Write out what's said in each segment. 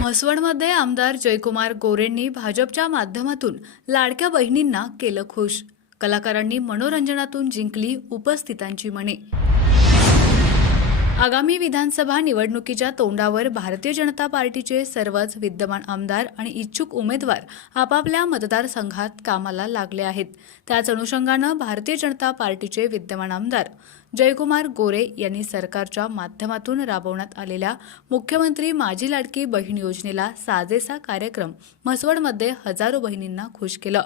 म्हसवडमध्ये आमदार जयकुमार गोरेंनी भाजपच्या माध्यमातून लाडक्या बहिणींना केलं खुश. कलाकारांनी मनोरंजनातून जिंकली उपस्थितांची मने. आगामी विधानसभा निवडणुकीच्या तोंडावर भारतीय जनता पार्टीचे सर्वच विद्यमान आमदार आणि इच्छुक उमेदवार आपापल्या मतदारसंघात कामाला लागले आहेत. त्याच अनुषंगानं भारतीय जनता पार्टीचे विद्यमान आमदार जयकुमार गोरे यांनी सरकारच्या माध्यमातून राबवण्यात आलेल्या मुख्यमंत्री माझी लाडकी बहीण योजनेला साजेसा कार्यक्रम म्हसवडमध्ये हजारो बहिणींना खुश केलं.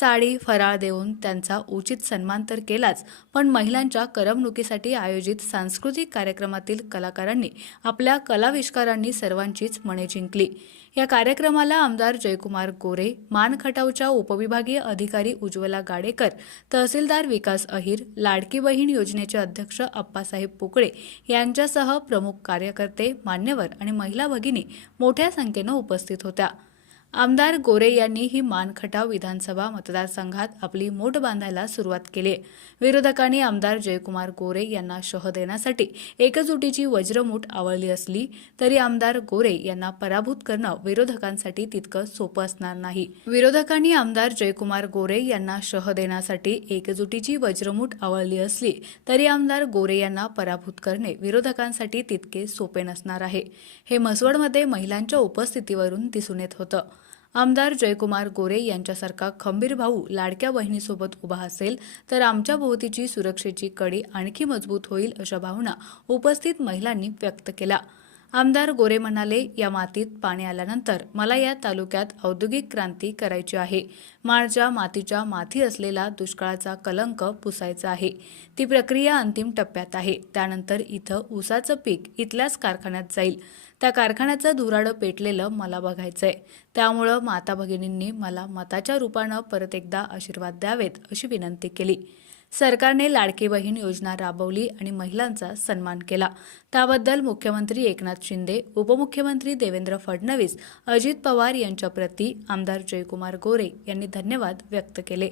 साडी फराळ देऊन त्यांचा उचित सन्मान तर केलाच पण महिलांच्या करमणुकीसाठी आयोजित सांस्कृतिक कार्यक्रमातील कलाकारांनी आपल्या कलाविष्कारांनी सर्वांचीच मने जिंकली. या कार्यक्रमाला आमदार जयकुमार गोरे मानखटावच्या उपविभागीय अधिकारी उज्ज्वला गाडेकर तहसीलदार विकास अहिर लाडकी बहीण योजनेचे अध्यक्ष अप्पासाहेब पोकळे यांच्यासह प्रमुख कार्यकर्ते मान्यवर आणि महिला भगिनी मोठ्या संख्येनं उपस्थित होत्या. आमदार गोरे यांनी ही मानखटाव विधानसभा मतदारसंघात आपली मोठ बांधायला सुरुवात केली. आहे. विरोधकांनी आमदार जयकुमार गोरे यांना शह देण्यासाठी एकजुटीची वज्रमूठ आवळली असली तरी आमदार गोरे यांना पराभूत करणं विरोधकांसाठी तितकं सोपं असणार नाही. विरोधकांनी आमदार जयकुमार गोरे यांना शह देण्यासाठी एकजुटीची वज्रमूठ आवळली असली तरी आमदार गोरे यांना पराभूत करणे विरोधकांसाठी तितके सोपे नसणार आहे. हे म्हसवडमध्ये महिलांच्या उपस्थितीवरून दिसून येत होतं. आमदार जयकुमार गोरे यांच्यासारखा खंबीर भाऊ लाडक्या बहिणीसोबत उभा असेल तर आमच्या भोवतीची सुरक्षेची कडी आणखी मजबूत होईल अशा भावना उपस्थित महिलांनी व्यक्त केला आमदार गोरे म्हणाले या मातीत पाणी आल्यानंतर मला या तालुक्यात औद्योगिक क्रांती करायची आहे. माळच्या मातीच्या माथी असलेला दुष्काळाचा कलंक पुसायचा आहे. ती प्रक्रिया अंतिम टप्प्यात आहे. त्यानंतर इथं ऊसाचं पीक इथल्याच कारखान्यात जाईल. त्या कारखान्याचं धुराडं पेटलेलं मला बघायचंय. त्यामुळं माता भगिनींनी मला मताच्या रूपानं परत एकदा आशीर्वाद द्यावेत अशी विनंती केली. सरकारने लाडकी बहीण योजना राबवली आणि महिलांचा सन्मान केला. त्याबद्दल मुख्यमंत्री एकनाथ शिंदे उपमुख्यमंत्री देवेंद्र फडणवीस अजित पवार यांच्याप्रती आमदार जयकुमार गोरे यांनी धन्यवाद व्यक्त केले.